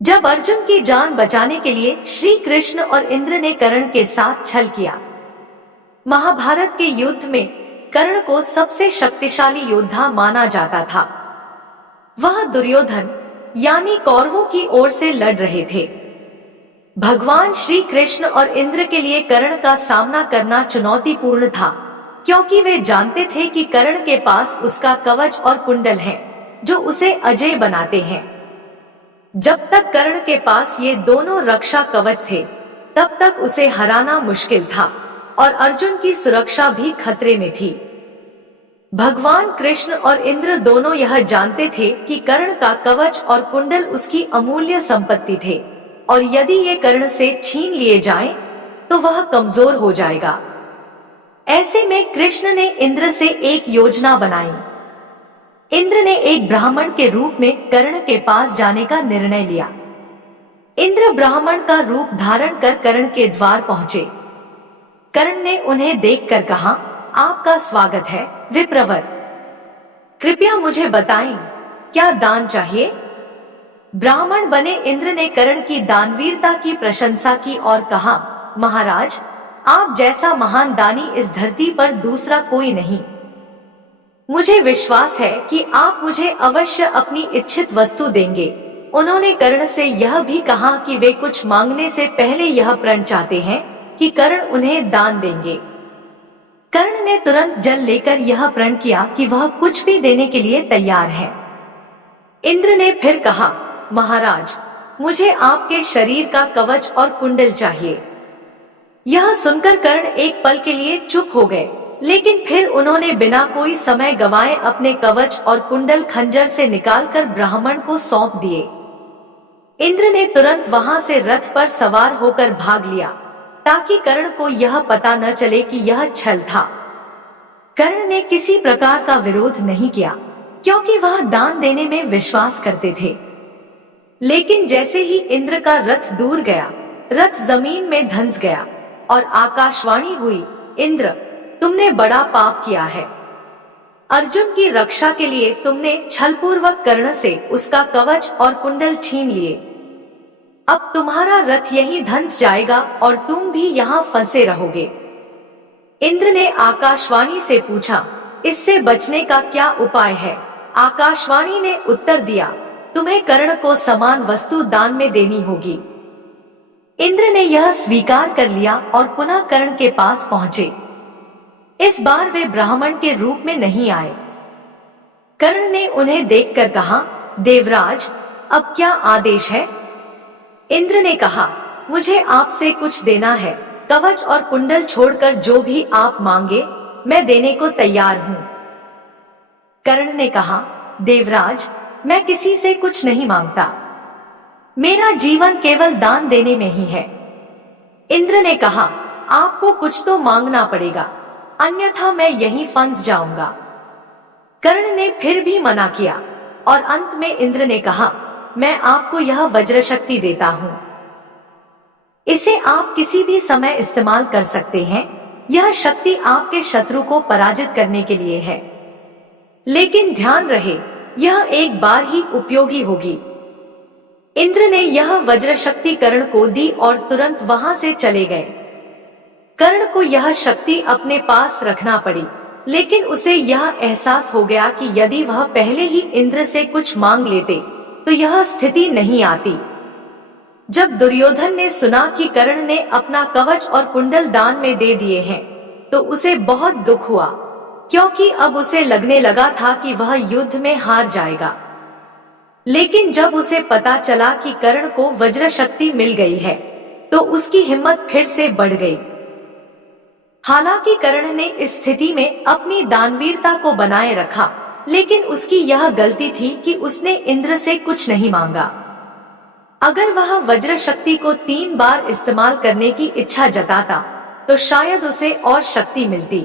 जब अर्जुन की जान बचाने के लिए श्री कृष्ण और इंद्र ने कर्ण के साथ छल किया। महाभारत के युद्ध में कर्ण को सबसे शक्तिशाली योद्धा माना जाता था। वह दुर्योधन यानी कौरवों की ओर से लड़ रहे थे। भगवान श्री कृष्ण और इंद्र के लिए कर्ण का सामना करना चुनौतीपूर्ण था, क्योंकि वे जानते थे कि कर्ण के पास उसका कवच और कुंडल है, जो उसे अजेय बनाते हैं। जब तक कर्ण के पास ये दोनों रक्षा कवच थे, तब तक उसे हराना मुश्किल था और अर्जुन की सुरक्षा भी खतरे में थी। भगवान कृष्ण और इंद्र दोनों यह जानते थे कि कर्ण का कवच और कुंडल उसकी अमूल्य संपत्ति थे, और यदि ये कर्ण से छीन लिए जाएं, तो वह कमजोर हो जाएगा। ऐसे में कृष्ण ने इंद्र से एक योजना बनाई। इंद्र ने एक ब्राह्मण के रूप में कर्ण के पास जाने का निर्णय लिया। इंद्र ब्राह्मण का रूप धारण कर कर्ण के द्वार पहुंचे। कर्ण ने उन्हें देखकर कहा, आपका स्वागत है विप्रवर। कृपया मुझे बताएं, क्या दान चाहिए? ब्राह्मण बने इंद्र ने कर्ण की दानवीरता की प्रशंसा की और कहा, महाराज, आप जैसा महान दानी इस धरती पर दूसरा कोई नहीं। मुझे विश्वास है कि आप मुझे अवश्य अपनी इच्छित वस्तु देंगे। उन्होंने कर्ण से यह भी कहा कि वे कुछ मांगने से पहले यह प्रण चाहते हैं कि कर्ण उन्हें दान देंगे। कर्ण ने तुरंत जल लेकर यह प्रण किया कि वह कुछ भी देने के लिए तैयार है। इंद्र ने फिर कहा, महाराज, मुझे आपके शरीर का कवच और कुंडल चाहिए। यह सुनकर कर्ण एक पल के लिए चुप हो गए, लेकिन फिर उन्होंने बिना कोई समय गंवाए अपने कवच और कुंडल खंजर से निकालकर ब्राह्मण को सौंप दिए। इंद्र ने तुरंत वहां से रथ पर सवार होकर भाग लिया, ताकि कर्ण को यह पता न चले कि यह छल था। कर्ण ने किसी प्रकार का विरोध नहीं किया, क्योंकि वह दान देने में विश्वास करते थे। लेकिन जैसे ही इंद्र का रथ दूर गया, रथ जमीन में धंस गया और आकाशवाणी हुई, इंद्र, तुमने बड़ा पाप किया है। अर्जुन की रक्षा के लिए तुमने छलपूर्वक कर्ण से उसका कवच और कुंडल छीन लिए। अब तुम्हारा रथ यहीं धंस जाएगा और तुम भी यहाँ फंसे रहोगे। इंद्र ने आकाशवाणी से पूछा, इससे बचने का क्या उपाय है? आकाशवाणी ने उत्तर दिया, तुम्हें कर्ण को समान वस्तु दान में देनी होगी। इंद्र ने यह स्वीकार कर लिया और पुनः कर्ण के पास पहुंचे। इस बार वे ब्राह्मण के रूप में नहीं आए। कर्ण ने उन्हें देखकर कहा, देवराज, अब क्या आदेश है? इंद्र ने कहा, मुझे आपसे कुछ देना है। कवच और कुंडल छोड़कर जो भी आप मांगे, मैं देने को तैयार हूँ। कर्ण ने कहा, देवराज, मैं किसी से कुछ नहीं मांगता। मेरा जीवन केवल दान देने में ही है। इंद्र ने कहा, आपको कुछ तो मांगना पड़ेगा, अन्यथा मैं यहीं फंस जाऊंगा। कर्ण ने फिर भी मना किया और अंत में इंद्र ने कहा, मैं आपको यह वज्र शक्ति देता हूँ। इसे आप किसी भी समय इस्तेमाल कर सकते हैं। यह शक्ति आपके शत्रु को पराजित करने के लिए है, लेकिन ध्यान रहे, यह एक बार ही उपयोगी होगी। इंद्र ने यह वज्र शक्ति कर्ण को दी और तुरंत वहां से चले गए। कर्ण को यह शक्ति अपने पास रखना पड़ी, लेकिन उसे यह एहसास हो गया कि यदि वह पहले ही इंद्र से कुछ मांग लेते तो यह स्थिति नहीं आती। जब दुर्योधन ने सुना कि कर्ण ने अपना कवच और कुंडल दान में दे दिए हैं, तो उसे बहुत दुख हुआ, क्योंकि अब उसे लगने लगा था कि वह युद्ध में हार जाएगा। लेकिन जब उसे पता चला कि कर्ण को वज्र शक्ति मिल गई है, तो उसकी हिम्मत फिर से बढ़ गई। हालांकि कर्ण ने इस स्थिति में अपनी दानवीरता को बनाए रखा, लेकिन उसकी यह गलती थी कि उसने इंद्र से कुछ नहीं मांगा। अगर वह वज्र शक्ति को 3 बार इस्तेमाल करने की इच्छा जताता, तो शायद उसे और शक्ति मिलती।